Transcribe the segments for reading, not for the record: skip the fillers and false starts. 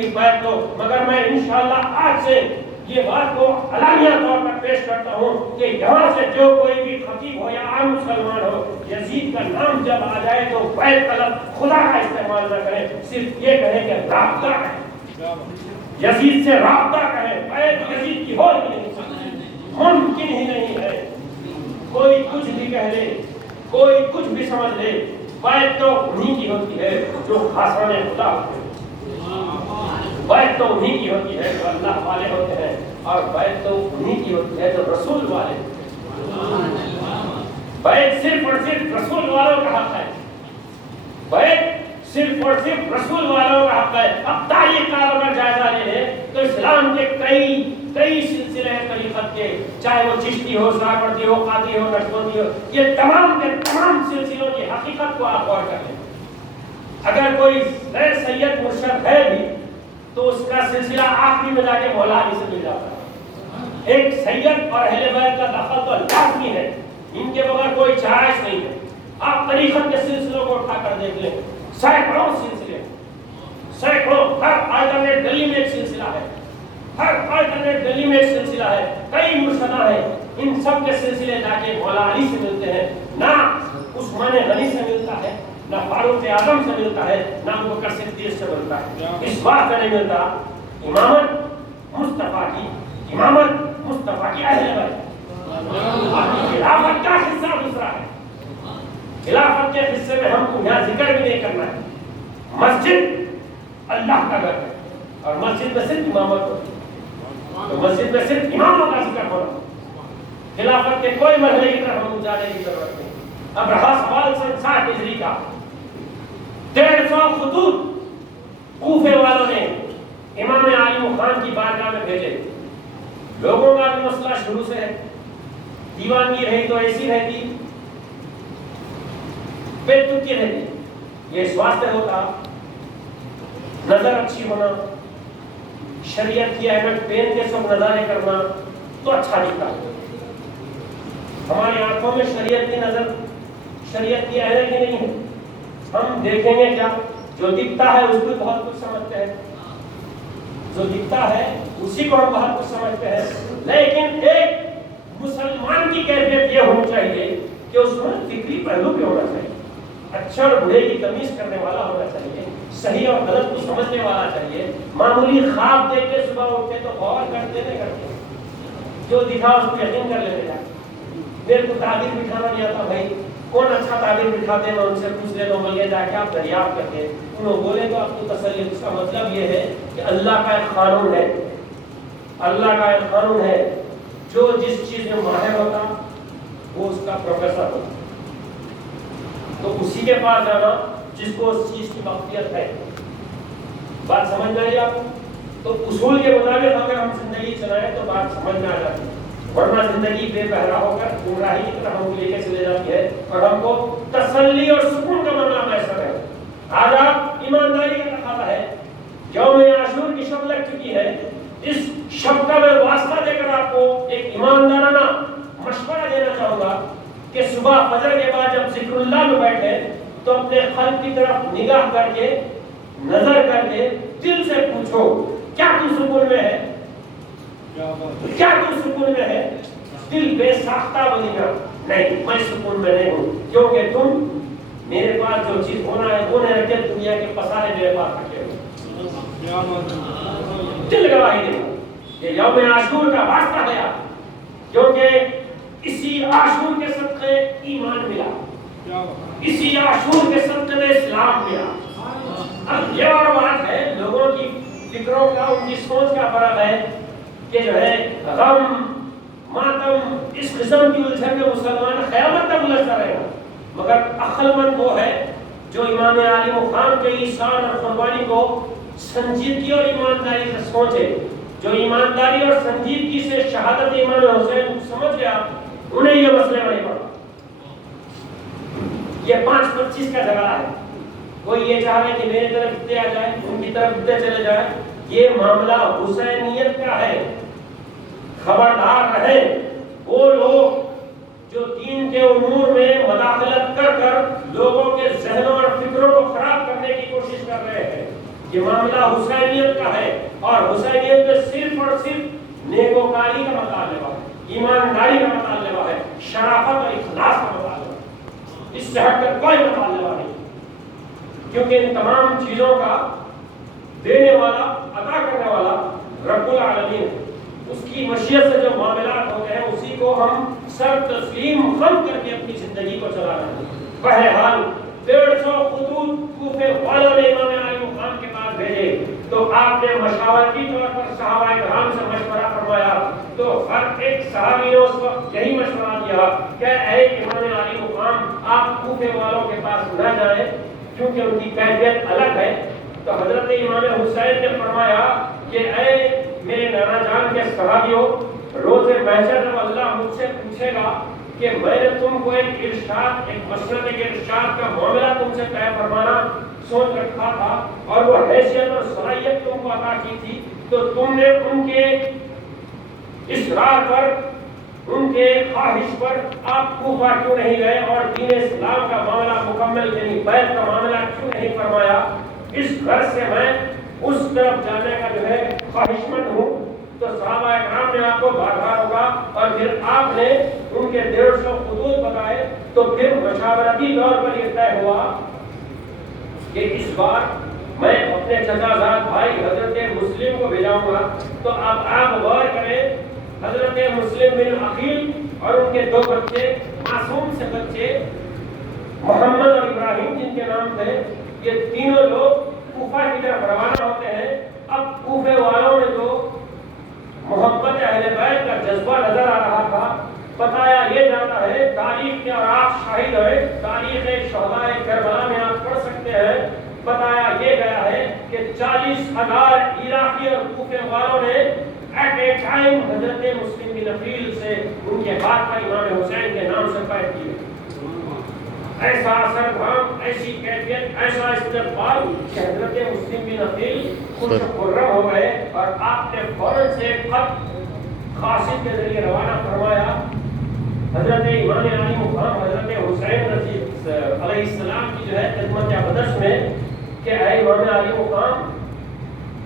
میری بیعت لو، مگر میں انشاءاللہ آج سے یہ بات کو علانیہ طور پر پیش کرتا ہوں کہ یہاں سے جو کوئی بھی خطیب ہو یا عام مسلمان ہو، یزید کا نام جب آ جائے تو بیعت طلب خدا کا استعمال نہ کرے، صرف یہ کہیں کہ رابطہ ہے، یزید سے رابطہ کریں، بیعت یزید کی ہو ہی نہیں سکتی، ممکن ہی نہیں ہے۔ کوئی کچھ بھی کہہ لے، کوئی کچھ بھی سمجھ لے، بیعت تو انہی کی ہوتی ہے جو خاصان خدا ہوتے ہیں، بیعت تو انہی کی ہوتی ہے جو اللہ والے ہوتے ہیں، اور بیعت تو انہی کی ہوتی ہے جو رسول والے ہوتے ہیں۔ بیعت صرف اور صرف رسول والوں کا حق ہے، بیعت صرف اور صرف رسول والوں کا حق ہے۔ اب تاریخ کا اگر جائزہ لے لیں تو اسلام کے کئی سلسلے ہیں طریقت کے، چاہے وہ چشتی ہو، سراپردی ہو، قادری ہو، نقشبندی ہو، یہ تمام کے تمام سلسلوں کی حقیقت کو آپ غور کر لیں۔ اگر کوئی غیر سید مرشد ہے بھی تو اس کا سلسلہ آخری میں جا کے مولا علی سے مل جاتا ہے۔ ایک سید اور اہل بیت کا دخل تو لازمی ہے، ان کے بغیر کوئی چارج نہیں ہے۔ آپ طریقت کے سلسلوں کو اٹھا کر دیکھ لیں، سینکڑوں سلسلے، سینکڑوں، ہر آلٹرنیٹ گلی میں ایک سلسلہ ہے، ہر آلٹرنیٹ گلی میں ایک سلسلہ ہے، کئی مرشدہ ہیں، ان سب کے سلسلے جا کے مولا علی سے ملتے ہیں، نہ عثمان غنی سے ملتا ہے، نہ فاروق اعظم سے ملتا ہے، نہ ابوبکر صدیق سے ملتا ہے۔ اس بات کا نہیں ملتا، امامت مصطفیٰ کی اہل بیت، خلافت کا حصہ دوسرا ہے۔ خلافت کے حصے میں ہم کو یہاں ذکر بھی نہیں کرنا ہے۔ مسجد اللہ کا گھر ہے اور مسجد میں صرف امامت ہوتی ہے، تو مسجد میں صرف اماموں کا ذکر ہونا۔ خلافت کے کوئی مرحلے کی طرف ہم جانے کی ضرورت نہیں۔ اب رہا سوال سن 60 ہجری کا، 150 خطوط کوفے والوں نے امام علی خان کی بارگاہ میں بھیجے۔ لوگوں کا بھی مسئلہ شروع سے ہے، دیوانگی رہی تو ایسی رہتی، بے تکی رہتی، یہ اس واسطے ہوتا نظر اچھی ہونا، شریعت کی اہمیت پین کے سب نظارے کرنا تو اچھا دکھتا ہے۔ ہماری آنکھوں میں شریعت کی نظر، شریعت کی اہمیت ہی نہیں ہے، ہم دیکھیں گے کیا؟ جو دکھتا ہے اس کو بہت کچھ سمجھتے ہیں، جو دکھتا ہے اسی کو ہم بہت کچھ سمجھتے ہیں، لیکن ایک مسلمان کی کیفیت یہ ہونی چاہیے کہ اس میں فکری پہلو بھی ہونا چاہیے، اچھا اور برے کی تمیز کرنے والا ہونا چاہیے، صحیح اور غلط کو سمجھنے والا چاہیے۔ معمولی خواب دیکھ کے صبح اٹھتے تو غور کرتے نہیں کرتے، جو دکھا اس کو یقین کر لیتے ہیں۔ میرے کو تعبیر بٹھانا نہیں آتا، بھائی کون اچھا تعبیر بٹھاتے ہیں، میں ان سے پوچھ لیتا ہوں، ملے جا کے آپ دریافت کرتے ہیں، انہوں بولے تو آپ کو تسلی۔ اس کا مطلب یہ ہے کہ اللہ کا ایک قانون ہے، اللہ کا ایک قانون ہے، جو جس چیز میں ماہر ہوتا وہ اس کا پروفیسر ہوتا، تو اسی کے پاس جانا جس کو اس چیز کی مقبولیت ہے۔ بات سمجھ میں آئی آپ کو؟ تو اصول کے مطابق اگر ہم زندگی چلائیں تو بات سمجھ میں آ جاتی ہے، ورنہ زندگی بے بہرا ہو کر گمراہی کی طرف ہم کو لے کے چلے جاتی ہے اور ہم کو تسلی اور سکون کا معاملہ میسر ہے۔ آج آپ ایمانداری کا تقاضا ہے، یوم عاشور کی شب لگ چکی ہے، اس شب کا میں واسطہ دے کر آپ کو ایک ایماندارانہ مشورہ دینا چاہوں گا کہ صبح فجر کے بعد جب ذکر اللہ میں بیٹھے تو اپنے قلب کی طرف نگاہ کر کے، نظر کر کے دل سے پوچھو، کیا تو سکون میں ہے؟ کیا تو سکون میں ہے؟ دل بے ساختہ بنے گا، نہیں میں سکون میں نہیں ہوں، کیونکہ تم میرے پاس جو چیز ہونا ہے وہ نہیں رکھے، دنیا کے پسارے میرے پاس رکھے ہو۔ دل گواہی دے یہ یوم عاشور کا واسطہ ہے، کیونکہ اسی عاشور کے صدقے ایمان ملا، اسی عاشور کے صدقے میں اسلام ملا۔ اب یہ اور بات ہے، لوگوں کی فکروں کا، ان کی سوچ کا فرق ہے کہ جو ہے غم ماتم اس قسم کی الجھن میں مسلمان قیامت تک الجھتا رہے گا، مگر عقل مند وہ ہے جو امام علی مقام کے ایثار اور قربانی کو سنجیدگی اور ایمانداری سے سوچے، جو ایمانداری اور سنجیدگی سے شہادت امام حسین سمجھ گیا، انہیں یہ مسئلے نہیں پڑا۔ یہ 5-25 کا جھگڑا ہے، کوئی یہ چاہ رہے کہ میری طرف اتنے آ جائے، ان کی طرف اتنے چلے جائے، یہ معاملہ حسینیت کا ہے۔ خبردار رہے وہ لوگ جو دین کے امور میں مداخلت کر کر لوگوں کے ذہنوں اور فکروں کو خراب کرنے کی کوشش کر رہے ہیں۔ یہ معاملہ حسینیت کا ہے، اور حسینیت میں صرف اور صرف نیکوکاری کا مطالبہ ہے، ایمانداری کا مطالبہ ہے، شرافت اور اخلاص کا مطالبہ ہے، اس سے ہٹ کر کوئی مطالبہ نہیں، کیونکہ ان تمام چیزوں کا دینے والا، عطا کرنے والا رب العالمین ہے۔ اس کی مشیت سے جو معاملات ہوتے ہیں اسی کو ہم سر تسلیم خم کر کے اپنی زندگی کو چلانا ہے۔ بہرحال 150 خطوط کوفے والوں نے امام علی مقام کے پاس بھیجے تو آپ نے مشاورتی طور پر صحابہ کرام سے مشورہ فرمایا، تو ہر ایک صحابی نے اس وقت یہی مشورہ دیا کہ اے امام علی مقام، آپ کوفے والوں کے پاس نہ جائیں کیونکہ ان کی کیفیت الگ ہے۔ تو حضرت امام حسین نے فرمایا کہ اے میرے نانا جان کے صحابیوں، روز محشر جب اللہ مجھ سے پوچھے گا کہ میں نے تم کو ایک ارشاد، ایک مسند کے ارشاد کا معاملہ تم سے طے فرمانا سوچ رکھا تھا اور وہ حیثیت اور صلاحیت تم کو عطا کی تھی، تو تم نے ان کے اصرار پر، ان کے خواہش پر آپ کوفہ کیوں نہیں گئے اور دین اسلام کا معاملہ مکمل یعنی بیعت کا معاملہ کیوں نہیں فرمایا؟ اس گھر سے میں اس طرف جانے کا جو ہے خواہش مند ہوں۔ تو صحابہ اکرام نے آپ کو بار بار روکا اور پھر آپ نے ان کے 150 خطوط بتائے، تو پھر مشاورتی طور پر یہ طے ہوا کہ اس بار میں اپنے چچا زاد بھائی حضرت مسلم کو بھیجاؤں گا۔ تو اب آپ غور کریں، حضرت مسلم بن عقیل اور ان کے 2 بچے، معصوم سے بچے محمد اور ابراہیم جن کے نام تھے، یہ تینوں لوگ کوفہ کی طرف روانہ ہوتے ہیں۔ اب کوفے والوں نے جو محبت اہل بیت کا جذبہ نظر آ رہا تھا، بتایا یہ جاتا ہے، تاریخ کے اور آپ شاہد ہیں، تاریخ شہداء کربلا میں آپ پڑھ سکتے ہیں، بتایا یہ گیا ہے کہ 40,000 عراقی اور کوفے والوں نے ایٹ اے ٹائم حضرت مسلم بن عقیل سے ان کے ہاتھ پر امام حسین کے نام سے بیعت کی۔ ایسا اثر بھام، ایسی کیفیت، ایسا استقبال کہ حضرت مسلم بن عقیل خوش خرم ہو گئے اور آپ نے فوراً سے ایک خط قاصد کے ذریعے روانہ فرمایا حضرت امام علی مقام حضرت حسین علیہ السلام کی جو ہے خدمت اقدس میں کہ اے امام علی مقام،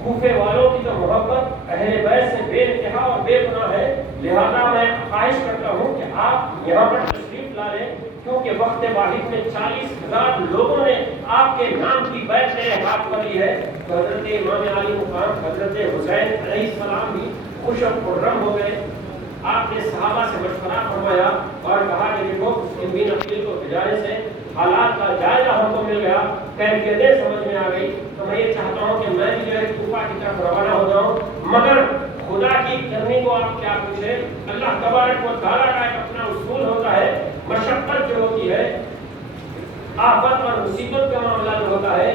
کوفے والوں کی تو محبت اہل بیت سے بے انتہا اور بے پناہ ہے، لہذا میں خواہش کرتا ہوں کہ آپ یہاں پر تشریف لا لیں، کیونکہ وقت واحد میں 40,000 لوگوں نے آپ کے نام کی بیعت میرے ہاتھ پر لی ہے۔ تو حضرت امام علی مقام حضرت حسین علیہ السلام بھی خوش و خرم ہو گئے۔ آپ نے صحابہ سے مشورہ فرمایا اور کہا کہ دیکھو، مسلم بن عقیل کو بھیجانے سے حالات کا جائزہ ہم کو مل گیا، کیفیتیں سمجھ میں آ گئی، تو میں یہ چاہتا ہوں کہ میں بھی جو ہے کوفہ کی طرف روانہ ہو جاؤں، مگر خدا کی کرنی کو آپ کیا پوچھیں، اللہ تبارک و تعالیٰ کا ایک اپنا اصول ہوتا ہے، مشقت جو ہوتی ہے، آفت اور مصیبت کا معاملہ جو ہوتا ہے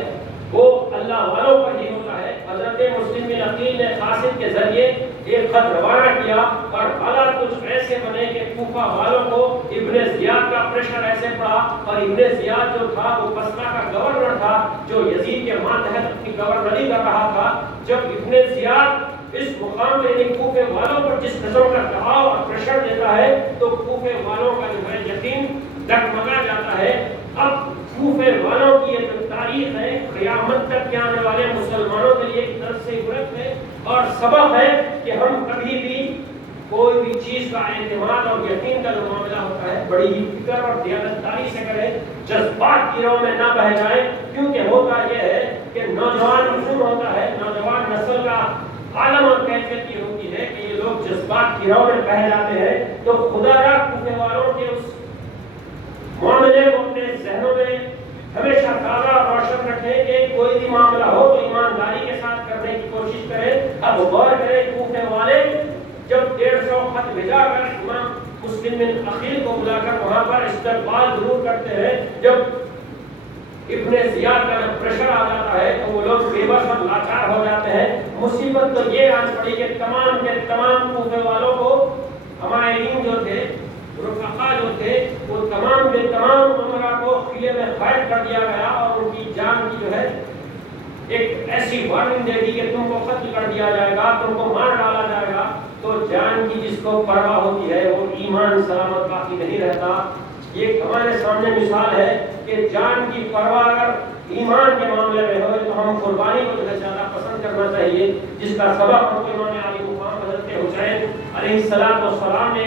وہ اللہ والوں پر ہی ہوتا ہے۔ حضرت مسلم بن عقیل نے قاصد کے ذریعے ایک خط روانہ کیا اور حالات کچھ ایسے بنے کہ کوفہ والوں کو ابن زیاد کا پریشر ایسے پڑا، اور ابن زیاد جو تھا وہ بصرہ کا گورنر تھا جو یزید کے ماتحت اپنی گورنری کر رہا تھا۔ جب ابن زیاد اس مقام میں یعنی کوفے والوں پر جس قسم کا دباؤ اور پریشر دیتا ہے تو کوفے والوں کا جو ہے یقین ڈگمگا جاتا ہے۔ اب کوفے والوں کی یہ جو تاریخ ہے، قیامت تک کے آنے والے مسلمانوں کے لیے ایک درس عبرت ہے اور سبق ہے کہ ہم کبھی بھی کوئی بھی چیز کا اعتماد اور یقین کا جو معاملہ ہوتا ہے بڑی ہی فکر اور دیانتداری سے کریں، جذبات کی راہ میں نہ بہہ جائیں، کیونکہ ہوتا یہ ہے کہ نوجوان نسل ہوتا ہے، نوجوان نسل کا عالم اور کیفیت یہ ہوتی ہے کہ یہ لوگ جذبات کی راہ میں بہہ جاتے ہیں۔ تو خدا را کوفے والوں کے اس معاملے کو اپنے ذہنوں میں ہمیشہ تازہ اور روشن رکھیں کہ کوئی بھی معاملہ ہو تو ایمانداری کے ساتھ کرنے کی کوشش کریں۔ اب غور کریں، کوفے والے جب 150 خط بھیجا کر امام مسلم بن عقیل کو بلا کر وہاں پر استقبال ضرور کرتے ہیں، جب ابن زیاد کا پریشر آ جاتا ہے تو وہ لوگ بے بس اور لاچار ہو جاتے ہیں۔ مصیبت تو یہ آن پڑی کہ تمام کے تمام کوفے والوں کو ہمارین جو تھے، رفقا جو تھے، وہ تمام کے تمام عمرہ کو قلعے میں قید کر دیا گیا اور ان کی جان کی جو ہے ایک ایسی وارننگ دے دی کہ تم کو قتل کر دیا جائے گا، تم کو مار ڈالا جائے گا۔ تو جان کی جس کو پرواہ ہوتی ہے وہ ایمان سلامت باقی نہیں رہتا۔ یہ ہمارے سامنے مثال ہے کہ جان کی پرواہ اگر ایمان کے معاملے میں ہوئے تو ہم قربانی کو زیادہ پسند کرنا چاہیے، جس کا سبب ہم کو امام علی مقام حضرت حسین علیہ السلام نے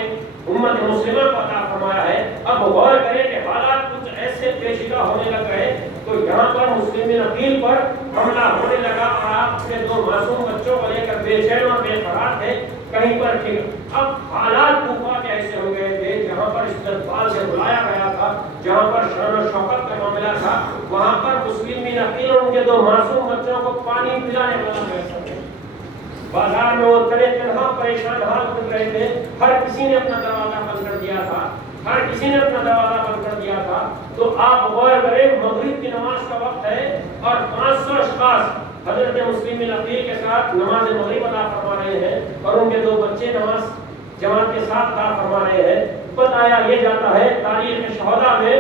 امت مسلمہ کو عطا فرمایا ہے۔ اب غور کریں کہ حالات کچھ ایسے پیچیدہ ہونے لگ گئے تو یہاں پر مسلم عقیل پر حملہ ہونے لگا اور آپ اپنے 2 معصوم بچوں کو لے کر بے چین اور بے قرار تھے کہیں پر کہ اب حالات کوفہ کے ایسے ہو گئے تھے جہاں پر استقبال سے بلایا گیا تھا، جہاں پر شان و شوکت کا معاملہ تھا، وہاں پر مسلم عقیل اور ان کے 2 معصوم بچوں کو پانی پلانے والا میسر ہے۔ بازار میں وہ تنہا پریشان حال بن رہے تھے، ہر کسی نے اپنا دروازہ بند کر دیا تھا، ہر کسی نے اپنا دروازہ بند کر دیا تھا۔ تو آپ غور کریں، مغرب کی نماز کا وقت ہے اور 500 اشخاص حضرت مسلم عقیل کے ساتھ نماز مغرب ادا فرما رہے ہیں اور ان کے 2 بچے نماز جماعت کے ساتھ ادا فرما رہے ہیں۔ بتایا یہ جاتا ہے تاریخ شہداء میں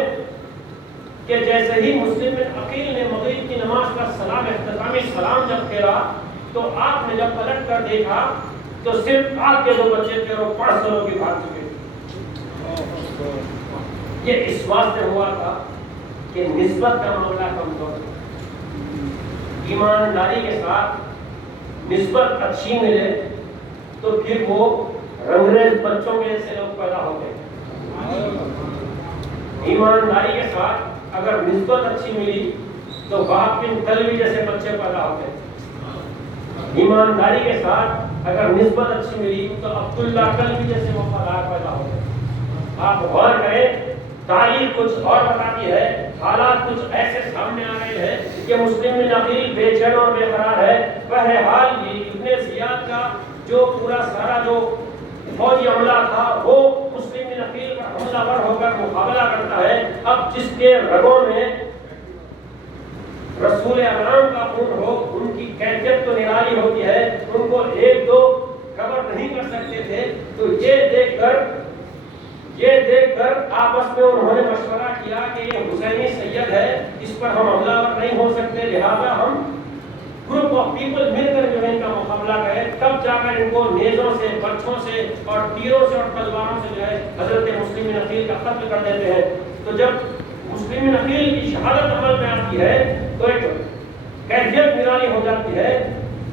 کہ جیسے ہی مسلم عقیل نے مغرب کی نماز کا سلام اختتامی سلام جب پھیرا تو آپ نے جب پلٹ کر دیکھا تو صرف آپ کے 2 بچے تھے اور 500 لوگ بھی بھاگ چکے۔ یہ اس واسطے ہوا تھا کہ نسبت کا معاملہ کمزور تھا، ایمانداری کے ساتھ نسبت اچھی ملے تو پھر وہ رنگریز بچوں کے سے لوگ پیدا ہو گئے۔ ایمانداری کے ساتھ اگر نسبت اچھی ملی تو وہاب بن کلبی جیسے بچے پیدا ہو گئے۔ ایمانداری کے ساتھ اگر نسبت اچھی ملی تو عبداللہ کلبی جیسے وفادار پیدا ہو گئے۔ آپ غور کریں، تاریخ کچھ اور بتاتی ہے، حالات کچھ ایسے سامنے آ رہے ہیں کہ مسلم عقیل بے چین اور بے قرار ہے۔ بہرحال ابن زیاد کا جو پورا سارا جو فوجی عملہ تھا وہ مسلم عقیل پر حملہ ور ہو کر مقابلہ کرتا ہے۔ اب جس کے رگوں میں رسول اکرم کا خون ہو، ان کی کیفیت تو نرالی ہوتی ہے، ان کو 1-2 کور نہیں کر سکتے تھے۔ تو یہ دیکھ کر آپس میں انہوں نے مشورہ کیا کہ یہ حسینی سید ہے، اس پر ہم حملہ ور نہیں ہو سکتے، لہذا ہم گروپ آف پیپل مل کر جو ہے ان کا مقابلہ کریں۔ تب جا کر ان کو نیزوں سے، برچھوں سے اور تیروں سے اور تلواروں سے جو ہے حضرت مسلم عقیل کا قتل کر دیتے ہیں۔ تو جب مسلم عقیل کی شہادت عمل میں آتی ہے تو ایک کیفیت نرالی ہو جاتی ہے،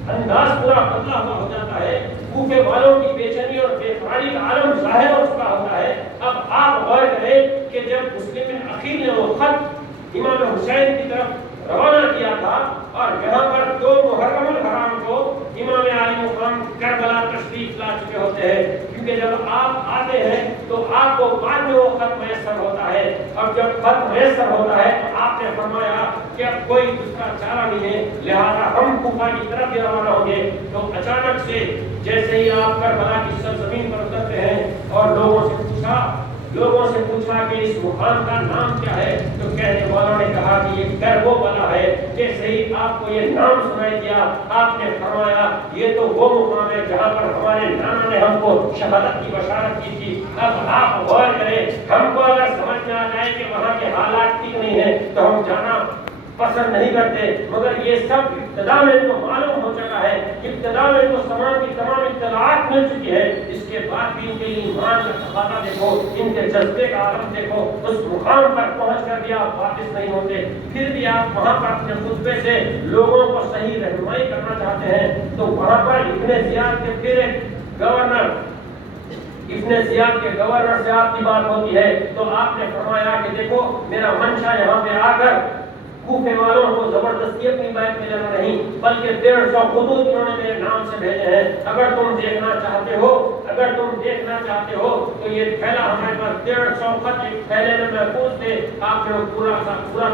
انداز پورا بدلا ہوا ہو جاتا ہے، کوفے والوں کی بے چینی اور بے قراری کا عالم ظاہر ہو چکا ہوتا ہے۔ اب آپ غور کریں کہ جب مسلم عقیل نے وہ خط امام حسین کی طرف روانہ کیا تھا اور یہاں پر 2 محرم الحرام کو امام علی مقام کربلا تشریف لا چکے ہوتے ہیں، کیونکہ جب آپ آتے ہیں تو آپ کو بعد میں وہ خط میسر ہوتا ہے، اور جب خط میسر ہوتا ہے تو آپ نے فرمایا کہ اب کوئی دوسرا چارہ نہیں ہے، لہذا ہم کوفہ کی طرف ہی روانہ ہوں گے۔ تو اچانک سے جیسے ہی آپ کربلا کی سرزمین پر اترتے ہیں اور لوگوں سے پوچھا کہ اس مقام کا نام کیا ہے، تو کہنے والوں نے کہا کہ یہ کربو والا ہے۔ جیسے ہی آپ کو یہ نام سنائی دیا آپ نے فرمایا یہ تو وہ مقام ہے جہاں پر ہمارے نانا نے ہم کو شہادت کی بشارت کی تھی۔ اب آپ غور کریں، ہم کو اگر سمجھ میں آ جائے کہ وہاں کے حالات ٹھیک نہیں ہیں تو ہم جانا پسند نہیں کرتے، مگر یہ سب ابتدا میں ان کو معلوم ہو چکا ہے، ابتدا میں ان کو تمام اطلاعات مل چکی ہے، اس کے بعد بھی ان کے لیے ایمان کا تقاضا دیکھو، ان کے جذبے کا عالم دیکھو، اس مقام پر پہنچ کر بھی آپ واپس نہیں ہوتے، پھر بھی آپ وہاں پر اپنے خطبے سے لوگوں کو صحیح رہنمائی کرنا چاہتے ہیں۔ تو وہاں پر ابن زیاد کے پھر ایک گورنر سے آپ کی بات ہوتی ہے، تو آپ نے فرمایا کہ دیکھو میرا منشا یہاں پہ آ کر کوفے والوں کو زبردستی اپنی بائک میں لینا نہیں، بلکہ 150 خطوط انہوں نے میرے نام سے بھیجے ہیں۔ اگر تم دیکھنا چاہتے ہو تو یہ تھیلا ہمارے پاس 150 خط ایک تھیلے میں محفوظ تھے۔ آپ نے پورا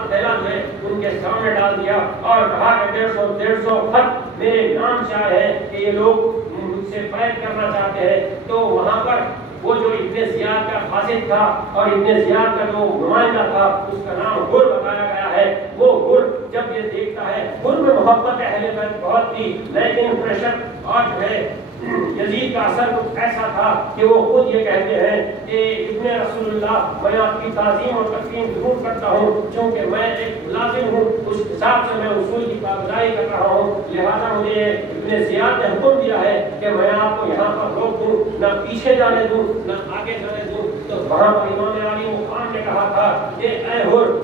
تھیلا جو ہے ان کے سامنے ڈال دیا اور کہا کہ 150 خط میرے نام سے آئے ہیں کہ یہ لوگ مجھ سے بیعت کرنا چاہتے ہیں۔ تو وہاں پر وہ جو ابن زیاد کا قاصد تھا اور ابن زیاد کا جو نمائندہ تھا اس کا نام غر بتایا گیا ہے، وہ غر جب یہ دیکھتا ہے، غر میں محبت اہل بیت بہت تھی، لیکن پریشر اور جو ہے یزید کا اثر کچھ ایسا تھا کہ وہ خود یہ کہتے ہیں کہ ابن رسول اللہ میں آپ کی تعظیم اور تقسیم ضرور کرتا ہوں، چونکہ میں ایک ملازم ہوں، اس حساب سے میں اصول کی پابندی کر رہا ہوں، لہذا مجھے ابن زیاد نے حکم دیا ہے کہ میں آپ کو یہاں پر روک دوں، نہ پیچھے جانے دوں نہ آگے جانے دوں۔ تو وہاں پر امام علی مقام نے کہا تھا کہ اے حر،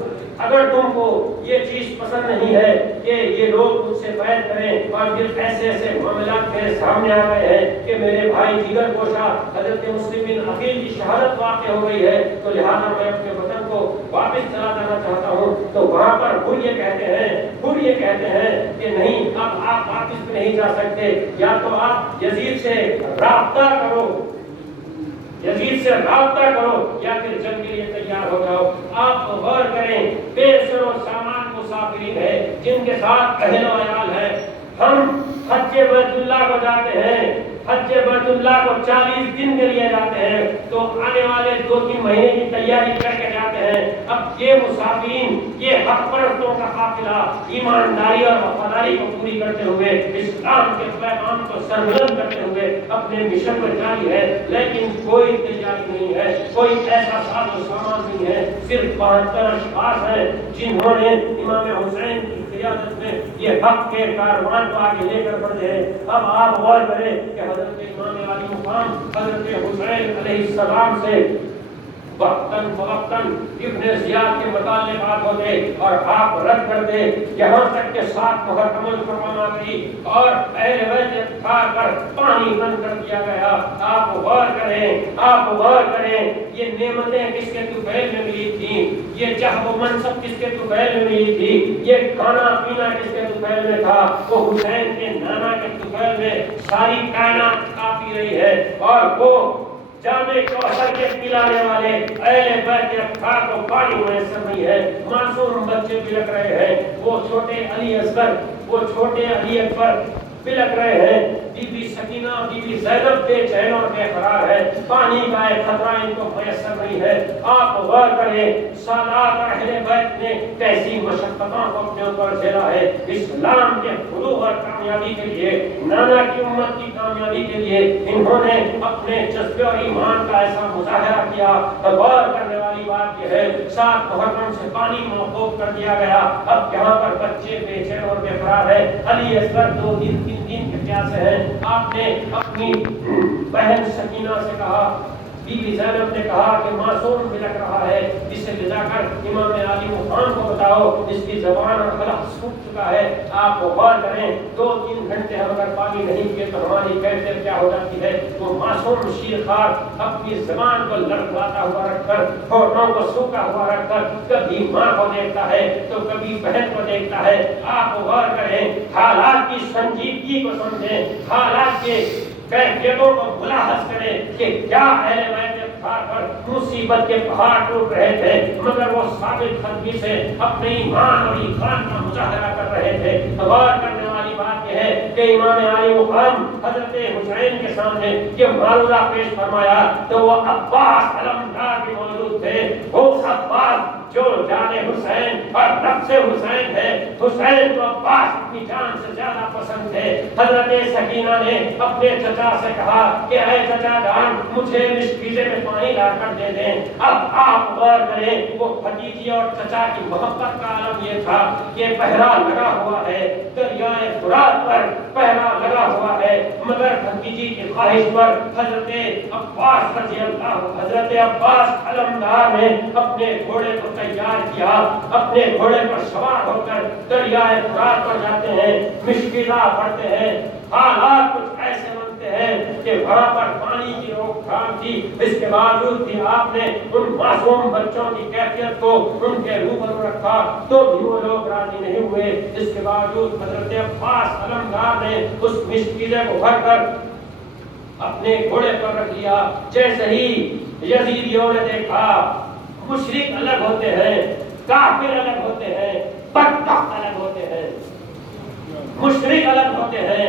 اگر تم کو یہ چیز پسند نہیں ہے کہ یہ لوگ مجھ سے بیعت کریں اور پھر ایسے ایسے معاملات میرے سامنے آ گئے ہیں کہ میرے بھائی جگر گوشہ حضرت مسلم بن عقیل کی شہادت واقع ہو گئی ہے، تو لہٰذا میں اپنے وطن کو واپس چلا جانا چاہتا ہوں، تو وہاں پر وہ یہ کہتے ہیں کہ نہیں، اب آپ واپس بھی نہیں جا سکتے، یا تو آپ یزید سے رابطہ کرو یا پھر جنگ کے لیے تیار ہو جاؤ۔ آپ غور کریں، بے سر و سامان مسافرین ہے جن کے ساتھ اہل و عیال ہے۔ ہم حج بیت اللہ کو جاتے ہیں، حج بیت اللہ کو 40 دن کے لیے جاتے ہیں، تو آنے والے 2-3 مہینے کی تیاری کر کے جاتے ہیں۔ اب یہ مسافرین، یہ حق پرستوں کا قافلہ ایمانداری اور وفاداری کو پوری کرتے ہوئے، اسلام کے پیغام کو سربلند کرتے ہوئے اپنے مشن پر جاری ہے، لیکن کوئی تیاری نہیں ہے، کوئی ایسا ساز و سامان نہیں ہے۔ صرف 72 اشخاص ہیں جنہوں نے امام حسین کی قیادت میں یہ حق کے کاروان کو آگے لے کر بڑھے ہیں۔ اب آپ غور کریں کہ حضرت امام علی مقام حضرت حسین علیہ السلام سے وقتاً فوقتاً ابن زیاد کے مطالبات ہوتے اور آپ رد کرتے، یہاں تک کہ 7 محرم الحرام آئی اور اہل بیت اٹھا کر پانی بند کر دیا گیا۔ آپ غور کریں یہ نعمتیں کس کے طفیل میں ملی تھیں، یہ جہ و منصب کس کے طفیل میں ملی تھی، یہ کھانا پینا کس کے طفیل میں تھا، وہ حسین کے نانا کے طفیل میں ساری کائنات کھا پی رہی ہے، اور وہ جامع کوثر کے پلانے والے اہل بیت اطہار کو پانی میسر نہیں ہے۔ معصوم بچے بلک رہے ہیں، وہ چھوٹے علی اصغر، وہ چھوٹے علی اکبر بلک رہے ہیں، بی بی سکینہ، بی بی زینب بے چین اور بے قرار ہے، پانی کا ایک خطرہ ان کو میسر نہیں ہے۔ آپ غور کریں سادات اور اہل بیت نے کیسی مشقتوں کو اپنے اوپر جھیلا ہے اسلام کے بلوغ اور کامیابی کے لیے، نانا کی امت کی کامیابی کے لیے انہوں نے اپنے جذبے اور ایمان کا ایسا مظاہرہ کیا۔ غور کرنے والی بات یہ ہے 7 محرم سے پانی موقوف کر دیا گیا، اب یہاں پر بچے بے چین اور بے قرار ہے، علی اصغر 2 دن 3 دن کے پیاسے ہیں۔ آپ نے اپنی بہن سکینہ سے کہا، بی بی زینب نے کہا کہ معصوم بلک رہا ہے، اسے لے جا کر امام علی مقام کو بتاؤ، اس کی زبان اور قلب سوکھ چکا ہے۔ آپ غور کریں 2-3 گھنٹے ہم اگر پانی نہیں پیے تو ہماری کیفیت کیا ہو جاتی ہے۔ وہ معصوم شیرخوار اپنی زبان کو لڑکھلاتا ہوا رکھ کر، ہونٹوں کو سوکھا ہوا رکھ کر کبھی ماں کو دیکھتا ہے تو کبھی بہن کو دیکھتا ہے۔ آپ غور کریں، حالات کی سنجیدگی کو سمجھیں، حالات کے کیفیتوں کو ملاحظ کریں کہ کیا اہل بیت اطہار پر مصیبت کے پہاڑ ٹوٹ رہے تھے، مگر وہ ثابت قدمی سے اپنے ایمان اور ایمان کا مظاہرہ کر رہے تھے۔ غور کرنے والی بات یہ ہے کہ امام علی مقام حضرت حسین کے سامنے یہ معروضہ پیش فرمایا تو وہ عباس علمدار بھی موجود تھے، وہ عباس جو جان حسین اور نفس حسین ہے، حسین تو عباس اپنی جان سے زیادہ پسند تھے۔ حضرت سکینہ نے اپنے چچا سے کہا کہ اے چچا جان مجھے مشکیزے میں پانی لا کر دے دیں۔ اب آپ غور کریں وہ بھتیجی اور چچا کی محبت کا عالم یہ تھا کہ پہرا لگا ہوا ہے، دریائے فرات پر پہرا لگا ہوا ہے، مگر بھتیجی کی خواہش پر حضرت عباس رضی اللہ حضرت عباس علمدار نے اپنے گھوڑے کو تیار کیا، اپنے گھوڑے پر سوار ہو کر دریائے فرات پر جاتے ہیں، مشکلہ پڑتے ہیں، حالات کچھ ایسے بنتے ہیں کہ وہاں پر پانی کی روک تھام تھی، اس کے باوجود بھی آپ نے ان معصوم بچوں کی کیفیت کو ان کے روبرو رکھا تو بھی وہ لوگ راضی نہیں ہوئے۔ اس کے باوجود حضرت عباس علمدار نے اس مشکلے کو بھر کر اپنے گھوڑے پر رکھ لیا۔ جیسے ہی یزیدیوں نے دیکھا مشرک الگ ہوتے ہیں، کافر الگ ہوتے ہیں، بدبخت الگ ہوتے ہیں، مشرک الگ ہوتے ہیں،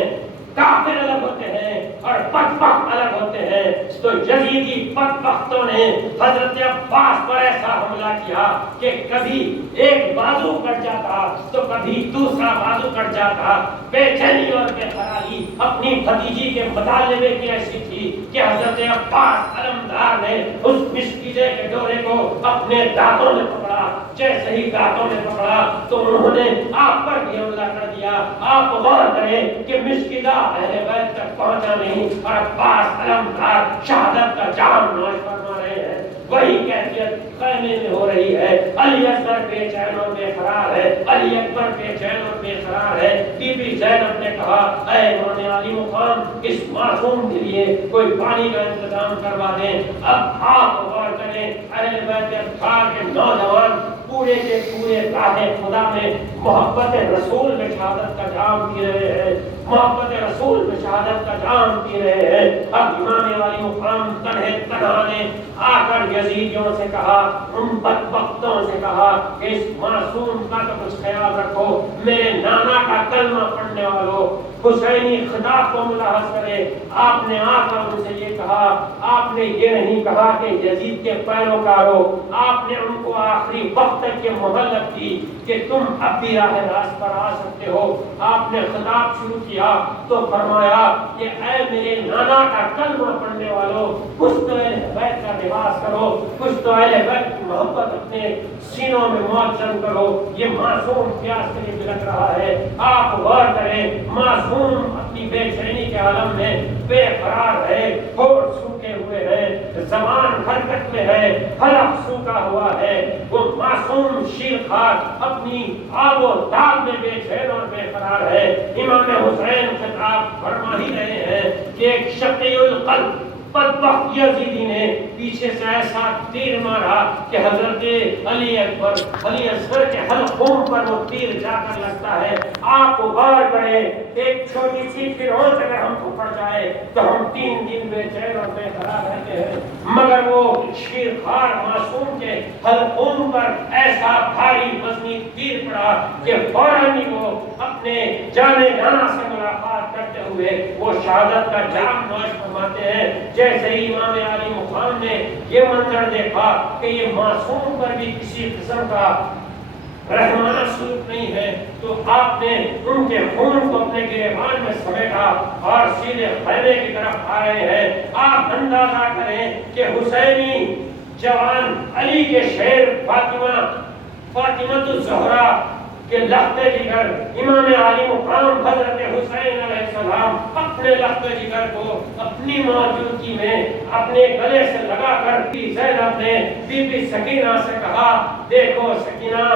کافر الگ ہوتے ہیں اور بدبخت الگ ہوتے ہیں، تو یزیدی بدبختوں نے حضرت عباس پر ایسا حملہ کیا کہ کبھی ایک بازو کٹ جاتا تو کبھی دوسرا بازو کٹ جاتا۔ بے چینی اور بے قراری اپنی بھتیجی کے مطالبے کی ایسی تھی کہ حضرت عباس علمدار نے اس مشکیزے کے ڈورے کو اپنے دانتوں نے پکڑا۔ جیسے ہی دانتوں نے پکڑا تو انہوں نے آپ پر بھی حملہ کر دیا۔ آپ غور کریں کہ مشکیزہ اہل بیت تک پہنچا نہیں اور عباس علمدار شہادت کا جام نوش فرما رہے ہیں۔ وہی کیفیت خیمے میں ہو رہی ہے. علی اصغر بے چین اور بے قرار ہے, علی اکبر بے چین اور بے قرار ہے. بی بی زینب نے کہا اے امام علی مقام, اس معصوم کے لیے کوئی پانی کا انتظام کروا دیں. اب آپ غور کریں, اہل بیت اطہار کے نوجوان پورے کے پورے راہ خدا میں محبت رسول میں شہادت کا جام پی رہے ہیں, محبت رسول میں شہادت کا جام پی رہے ہیں. اب امام علی مقام تنہا نے آ کر یزیدیوں سے کہا, ان بدبختوں سے کہا کہ اس معصوم کا تو کچھ خیال رکھو. میرے نانا کا کلمہ پڑھنے والوں حسینی خطاب کو ملاحظ کرے. آپ نے آ کر ان سے یہ کہا, آپ نے یہ نہیں کہا کہ یزید کے پیروکاروں, آپ نے ان کو آخری وقت تک یہ مہلت دی کہ تم اب بھی راہ راست پر آ سکتے ہو. آپ نے خطاب شروع کیا تو فرمایا کہ اے میرے نانا کا کلمہ پڑھنے والوں, کچھ تو اہل بیت کا لباس کرو, کچھ تو اہل بیت کی محبت اپنے سینوں میں معظم کرو. یہ معصوم پیاس کے لیے بلک رہا ہے. آپ غور کریں, معصوم اپنی بے چینی کے عالم میں بے قرار ہے, ہوش سوکھے ہوئے ہیں, زبان حرکت میں ہے, حلق سوکھا ہوا ہے. وہ معصوم شیرخوار اپنی آب و تاب میں بے چین اور بے قرار ہے. امام حسین خطاب فرما ہی رہے ہیں کہ ایک شقی القلب بدبخت یزیدی نے پیچھے سے ایسا تیر مارا کہ حضرت علی اکبر علی اصغر کے حلقوم پر وہ تیر جا کر لگتا ہے. آپ غور کریں, ایک چھوٹی سی فروز اگر ہم کو پڑ جائے تو ہم 3 دن بے چین اور بے قرار رہتے ہیں, مگر وہ شیرخوار معصوم کے حلقوم پر ایسا بھاری وزنی تیر پڑا کہ فوراً ہی وہ اپنے جانے جانا سے ملاقات کرتے ہوئے وہ شہادت کا جام نوش فرماتے ہیں. جیسے ہی امام علی مقام نے یہ منظر دیکھا کہ یہ معصوم پر بھی کسی قسم کا رحمانہ سلوک نہیں ہے, تو آپ نے ان کے خون کو اپنے گریبان میں سمیٹا اور سیدھے خیمے کی طرف آ رہے ہیں. آپ اندازہ کریں کہ حسینی جوان علی کے شیر فاطمہ الزہرا کہ لخت جگر امام علی مقام حضرت حسین علیہ السلام اپنے لخت جگر کو اپنی موجودگی میں اپنے گلے سے لگا کر زینب نے بی بی سکینہ سے کہا, دیکھو سکینہ,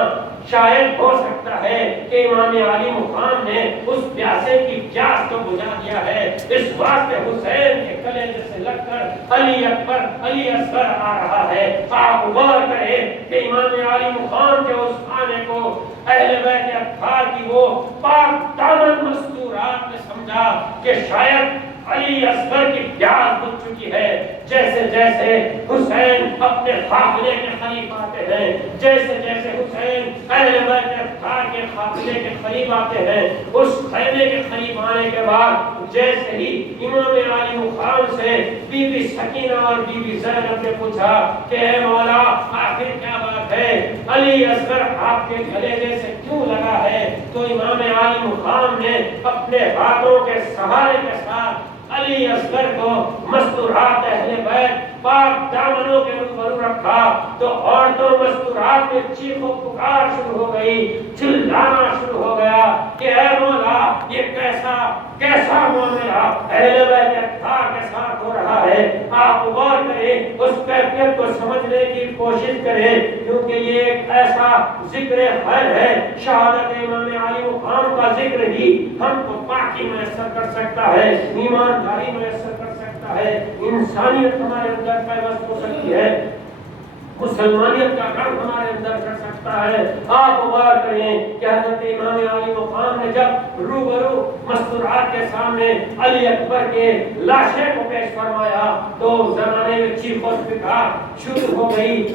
شاید ہو سکتا ہے کہ امام علی مقام نے اس پیاسے کی پیاس کو بجھا دیا ہے, اس واسطے حسین کے گلے سے لگ کر علی اکبر علی اصغر آ رہا ہے. آپ غور کریں کہ امام علی مقام کے اس آنے کو اہل بیت اطہار کی وہ پاک دامن مستورات نے سمجھا کہ شاید علی اصغر کی پیاس بجھ چکی ہے. جیسے جیسے حسین اپنے قافلے کے قریب آتے ہیں, جیسے جیسے حسین اہل بیت اطہار کے قافلے کے قریب آتے ہیں, اس خیمے کے قریب آنے کے بعد جیسے ہی امام علی مقام سے بی بی سکینہ اور بی بی زینب نے پوچھا کہ اے مولا آخر کیا بات ہے, علی اصغر آپ کے گلے سے کیوں لگا ہے, تو امام علی مقام نے اپنے ہاتھوں کے سہارے کے ساتھ علی اصغر کو مستورات اہل بیت پاک دامنوں کے روبرو رکھا تو عورتوں مستورات میں چیخ و پکار شروع ہو گئی, چلانا شروع ہو گیا کہ اے مولا یہ کیسا معاملہ اہل بیت اطہار کے ساتھ ہو رہا ہے. آپ غور کریں, اس کیفیت کو سمجھنے کی کوشش کریں, کیونکہ یہ ایک ایسا ذکر خیر ہے, شہادت امام علی مقام کا ذکر ہی ہم کو پاکی میسر کر سکتا ہے, ایمانداری میسر کر سکتا ہے, انسانیت ہمارے اندر پیوست ہو سکتی ہے, مسلمانیت کا رنگ ہمارے اندر کر سکتا ہے. آپ غور کریں کہ حضرت امام علی مقام نے جب روبرو مستورات کے سامنے علی اکبر کے لاشے کو پیش فرمایا تو زمانے میں چیخ و پکار شروع ہو گئی,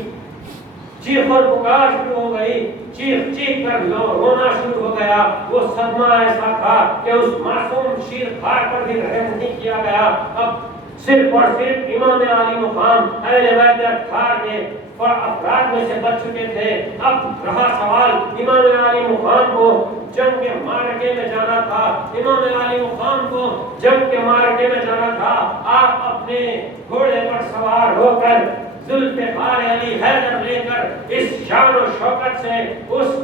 چیخ اور پکار شروع ہو گئی, چیخ چیخ کر رونا شروع ہو گیا. وہ صدمہ ایسا تھا کہ اس معصوم شیرخوار پر بھی رحم نہیں کیا گیا. اب صرف اور صرف امام علی مقام اہل بیت اطہار کے افراد میں سے بچ چکے تھے. اب رہا سوال, امام علی مقام کو جنگ کے معرکے میں جانا تھا, امام علی مقام کو جنگ کے معرکے میں جانا تھا. آپ اپنے گھوڑے پر سوار ہو کر ذوالفقار علی حیدر لے کر اس شان و شوکت سے اس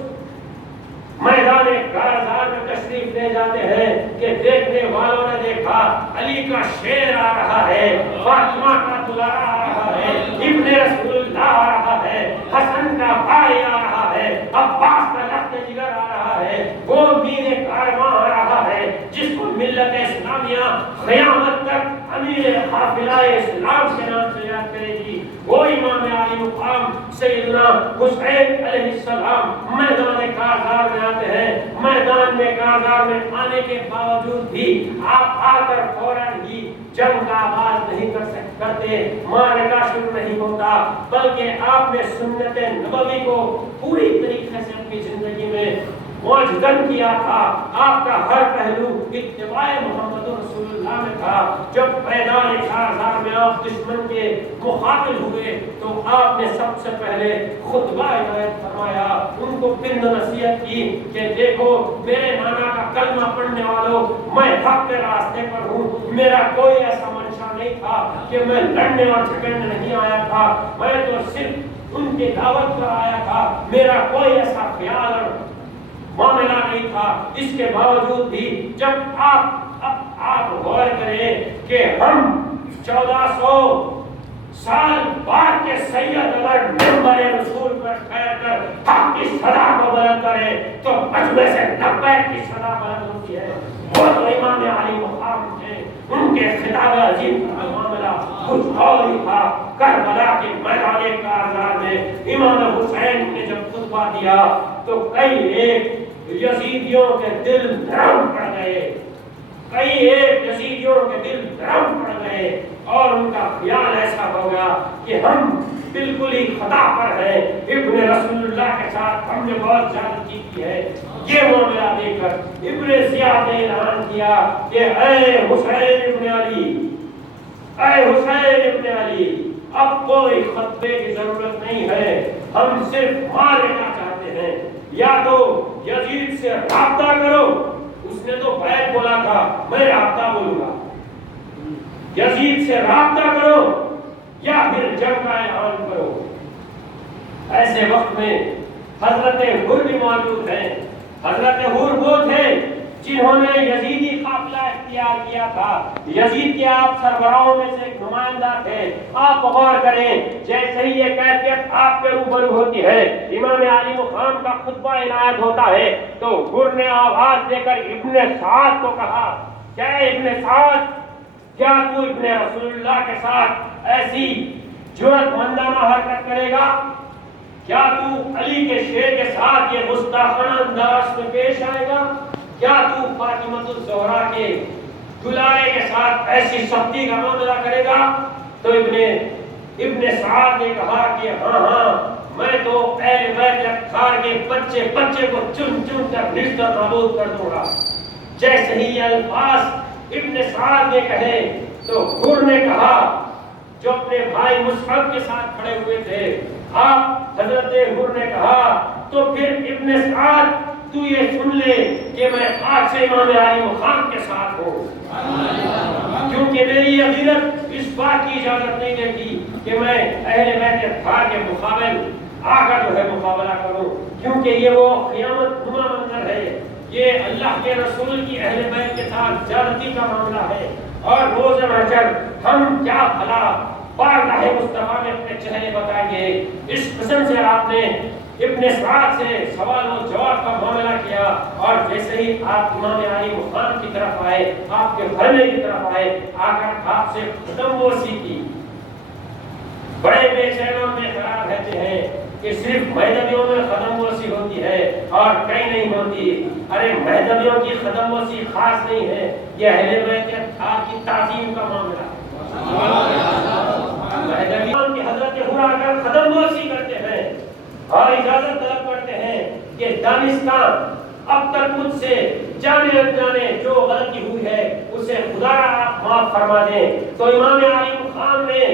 میدان کارزار میں تشریف لے جاتے ہیں کہ دیکھنے والوں نے دیکھا علی کا شیر آ رہا ہے, فاطمہ کا دلارا آ رہا ہے, ابن رسول اللہ آ رہا ہے، حسن کا بھائی آ رہا ہے، عباس کا لخت جگر آ رہا ہے، وہ میر کارواں آ رہا ہے جس کو ملت اسلامیہ قیامت تک امیر قافلہ اسلام کے نام سے یاد کرے گی۔ وہ امام علی مقام سیدنا حسین علیہ السلام میدان کارزار میں آتے ہیں، میدان میں کارزار میں آنے کے باوجود بھی آپ آ کر فوراً ہی جنگ کا آغاز نہیں کرتے، معرکہ شروع نہیں ہوتا، بلکہ آپ نے سنت نبوی کو پوری طریقے سے اپنی زندگی میں موجودن کیا تھا۔ آپ کا ہر پہلو اتباع محمد رسول اللہ میں تھا۔ جب میدان کارزار میں آپ دشمن کے مقابل ہوئے تو آپ نے سب سے پہلے خطبہ عنایت فرمایا، ان کو پند نصیحت کی کہ دیکھو میرے نانا کا کلمہ پڑھنے والوں، میں حق کے راستے پر ہوں، میرا کوئی ایسا منشا نہیں تھا کہ میں لڑنے اور جھگڑنے نہیں آیا تھا، میں تو صرف ان کی دعوت پر آیا تھا، میرا کوئی ایسا خیال اور معاملہ نہیں تھا۔ اس کے باوجود بھی جب آپ غور کریں کہ ہم 1400 سال بعد کے سید اگر منبر رسول پر ٹھہر کر حق کی صدا کو بلند کریں تو مجمع سے لبیک کی صدا بلند ہوتی ہے۔ وہ تو امام علی مقام تھے، ان کے خطاب عظیم کا معاملہ کچھ اور ہی تھا۔ کربلا کے میدان کارزار میں امام حسین نے جب خطبہ دیا تو کئی ایک یزیدیوں کے دل نرم پڑ گئے، کئی ایک یزیدیوں کے دل نرم پڑ گئے اور ان کا خیال ایسا ہو گیا کہ ہم بالکل ہی خطا پر ہیں، ابن رسول اللہ کے ساتھ ہم نے بہت زیادتی کی ہے۔ یہ معاملہ دیکھ کر ابن زیاد نے اعلان کیا کہ اے حسین ابن علی، اے حسین ابن علی، اب کوئی خطبے کی ضرورت نہیں ہے، ہم صرف مارنا چاہتے ہیں، یا تو یزید سے رابطہ کرو، اس نے تو بیعت بولا تھا، میں رابطہ بولوں گا، یزید سے رابطہ کرو یا پھر جنگ کا اعلان کرو۔ ایسے وقت میں حضرت حر بھی موجود ہیں۔ حضرت حر وہ تھے جنہوں نے یزیدی قافلہ اختیار کیا تھا، یزید کے آپ سربراہوں میں سے ایک نمائندہ تھے۔ آپ غور کریں، جیسے ہی یہ کیفیت آپ کے روبرو ہوتی ہے، امام علی مقام کا خطبہ عنایت ہوتا ہے تو حر نے آواز دے کر ابن سعد کو کہا، کیا ابن سعد، کیا تو ابن رسول اللہ کے ساتھ ایسی جرأت مندانہ حرکت کرے گا؟ کیا تو علی کے شیر کے ساتھ یہ گستاخانہ انداز میں پیش آئے گا؟ کیا تو فاطمۃ الزہرا کے دلارے کے ساتھ ایسی سختی کا معاملہ کرے گا؟ تو ابن سعد نے کہا کہ ہاں میں تو اہل بیت اطہار کے بچے کو چن چن کر نیست و نابود کر دوں گا۔ جیسے ہی یہ الفاظ ابن سعد نے کہے تو حر نے کہا، جو اپنے بھائی مصعب کے ساتھ کھڑے ہوئے تھے، آپ حضرت حر نے کہا تو پھر ابن سعد تو یہ سن لے کہ میں آج سے امام علی مقام کے ساتھ ہوں، کیونکہ میری عقیدت اس بات کی اجازت نہیں دیتی کہ میں اہل بیت اطہار کے مقابل آ کر جو ہے مقابلہ کروں، کیونکہ یہ وہ قیامت نما منظر ہے، یہ اللہ کے رسول کی اہل بیت کے ساتھ زیادتی کا معاملہ ہے، اور روز محشر ہم کیا بھلا بارگاہ مصطفیٰ میں اپنے چہرے بتائیں گے۔ اس قسم سے آپ نے ابن سعد سے سوال و جواب کا معاملہ کیا، اور جیسے ہی آپ امام علی مقام کی طرف آئے، آپ کے خیمے کی طرف آئے، آ کر آپ سے قدم بوسی کی۔ بڑے بے چینوں میں قرار رہتے ہیں کہ صرف مہدویوں میں قدم بوسی ہوتی ہے اور کہیں نہیں ہوتی۔ ارے مہدویوں کی قدم بوسی خاص نہیں ہے، یہ اہل بیت اطہار کی تعظیم کا معاملہ ہے۔ مہدویوں کی حضرت حر کر قدم بوسی کرتے ہیں اور اجازت طلب کرتے ہیں کہ دانستان اب تک مجھ سے جانے انجانے جو غلطی ہوئی ہے اسے خدا را آپ معاف فرما دیں۔ تو امام علی مقام نے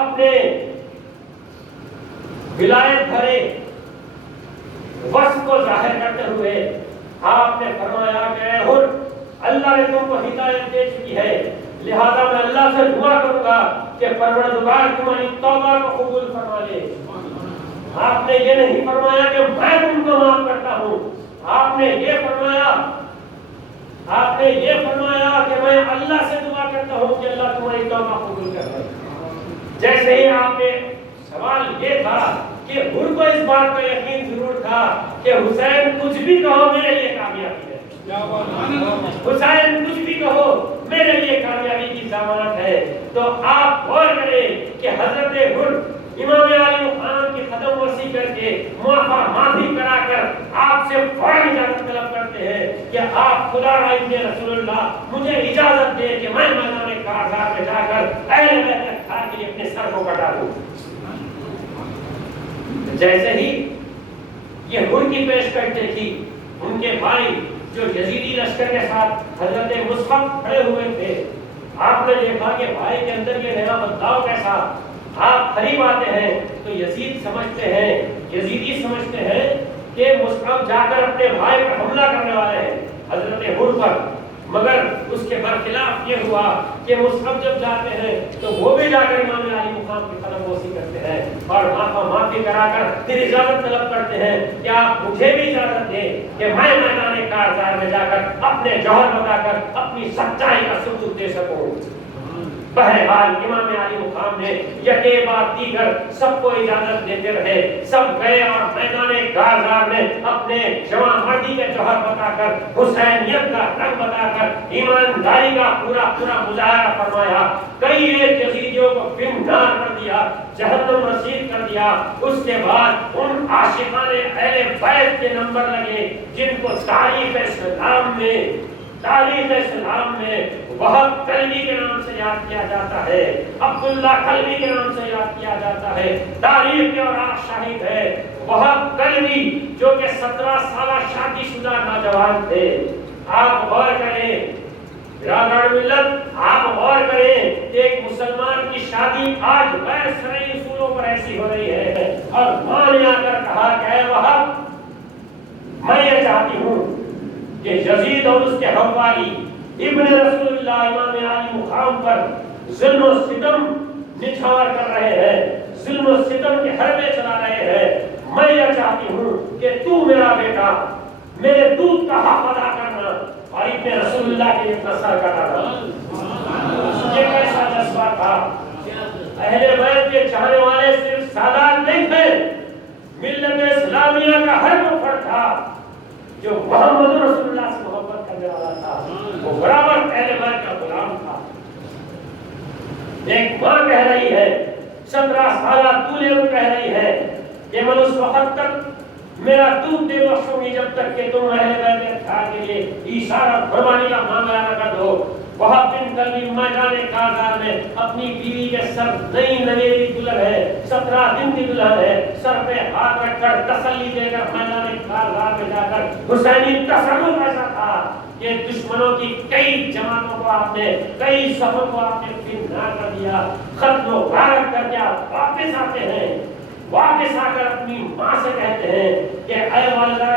اپنے ولایت بھرے وصف کو ظاہر کرتے ہوئے آپ نے فرمایا کہ اے حر، اللہ نے تم کو ہدایت دے چکی ہے، لہذا میں اللہ سے دعا کروں گا کہ پروردگار تمہاری توبہ کو قبول فرما لے۔ آپ نے یہ نہیں فرمایا کہ میں تم کو معاف کرتا ہوں، آپ نے یہ فرمایا کہ میں اللہ سے دعا کرتا ہوں کہ اللہ تمہاری توبہ قبول کر لے۔ جیسے ہی آپ نے سوال یہ تھا کہ ان کو اس بات کا یقین ضرور تھا کہ حسین کچھ بھی کہو میرے لیے کامیابی ہے، حسین کچھ بھی کہو میرے لیے کامیابی کی ضمانت ہے۔ تو آپ غور کریں کہ حضرت حر امام علی مقام کی قدم وسیع کر کے معافی کرا کر آپ سے فوراً اجازت طلب کرتے ہیں کہ آپ خدا را ابن رسول اللہ مجھے اجازت دے کہ میں میدان کارزار میں جا کر اہل بیت اطہار کے لیے اپنے سر کو کٹا دوں۔ جیسے ہی یہ حر کی پیشکش دیکھی، ان کے بھائی جو یزیدی لشکر کے ساتھ حضرت مصعب کھڑے ہوئے تھے، آپ نے دیکھا کہ بھائی کے اندر یہ نیا بدلاؤ کیسا۔ آپ قریب آتے ہیں تو یزید سمجھتے ہیں، یزیدی سمجھتے ہیں کہ مصعب جا کر اپنے بھائی پر حملہ کرنے والے ہیں، حضرت حر پر، مگر اس کے برخلاف یہ ہوا کہ مصعب جب جاتے ہیں تو وہ بھی جا کر امام علی مقام کی قدم بوسی کرتے ہیں اور معافی کرا کر پھر اجازت طلب کرتے ہیں کہ آپ مجھے بھی اجازت دیں کہ میں میدان کارزار میں جا کر اپنے جوہر بتا کر اپنی سچائی کا ثبوت دے سکوں۔ بہرحال امام علی مقام نے یکے بعد دیگر سب کو اجازت دیتے رہے، سب گئے اور میدان کارزار میں اپنے جوان مردی کے جوہر بتا کر، حسینیت کا رنگ بتا کر ایمانداری کا پورا مظاہرہ فرمایا۔ کئی ایک یزیدیوں کو فنگار کر دیا، جہنم رسید کر دیا۔ اس کے بعد ان عاشقان اہل بیت کے نمبر لگے جن کو تاریخ اسلام میں وہب کلبی کے نام سے یاد کیا جاتا ہے، عبداللہ کلبی کے نام سے یاد کیا جاتا ہے۔ تاریخ کے اور آپ شاہد ہے، وہب کلبی جو کہ 17 سالہ شادی شدہ نوجوان تھے۔ آپ غور کریں برادران ملت، آپ غور کریں کہ ایک مسلمان کی شادی آج غیر شرعی اصولوں پر ایسی ہو رہی ہے، اور ماں نے آ کر کہا کہ اے وہب، میں یہ چاہتی ہوں کہ یزید اور اس کے حوالی ابن رسول اللہ امام علی مقام پر ظلم و ستم نچھاور کر رہے ہیں، ظلم و ستم کے حربے چلا رہے ہیں۔ میں یہ چاہتی ہوں کہ تو میرا بیٹا میرے دودھ کا حق ادا کرنا اور ابن رسول اللہ کے اتنا سر کٹانا۔ یہ کیسا جذبہ تھا! اہل بیت کے چاہنے والے صرف سادات نہیں تھے، ملت اسلامیہ کا ہر وہ فرد تھا جو محمد رسول اللہ سے محبت کرنے والا تھا، وہ برابر اہل بیت کا غلام تھا۔ ایک ماں کہہ رہی ہے، 17 سالہ طول کہہ رہی ہے کہ میں اس وقت تک میرا دودھ دے بخشوں گی جب تک کہ تم اہل بیت اطہار کے لیے اشارہ فرمانے کا معاملہ نہ کر دو۔ وہب بن کلبی میدان کارزار میں اپنی بیوی کے سر نئی نویلی دلہن ہے، 17 دن کی دلہن ہے، سر پہ ہاتھ رکھ کر تسلی دے کر میدان کارزار میں جا کر حسینی تصرف ایسا تھا کہ دشمنوں کی کئی جماعتوں کو آپ نے، کئی صفوں کو آپ نے فنگار کر دیا، ختم و غارت کر دیا۔ واپس آتے ہیں، واپس آ کر اپنی ماں سے کہتے ہیں کہ اے والدہ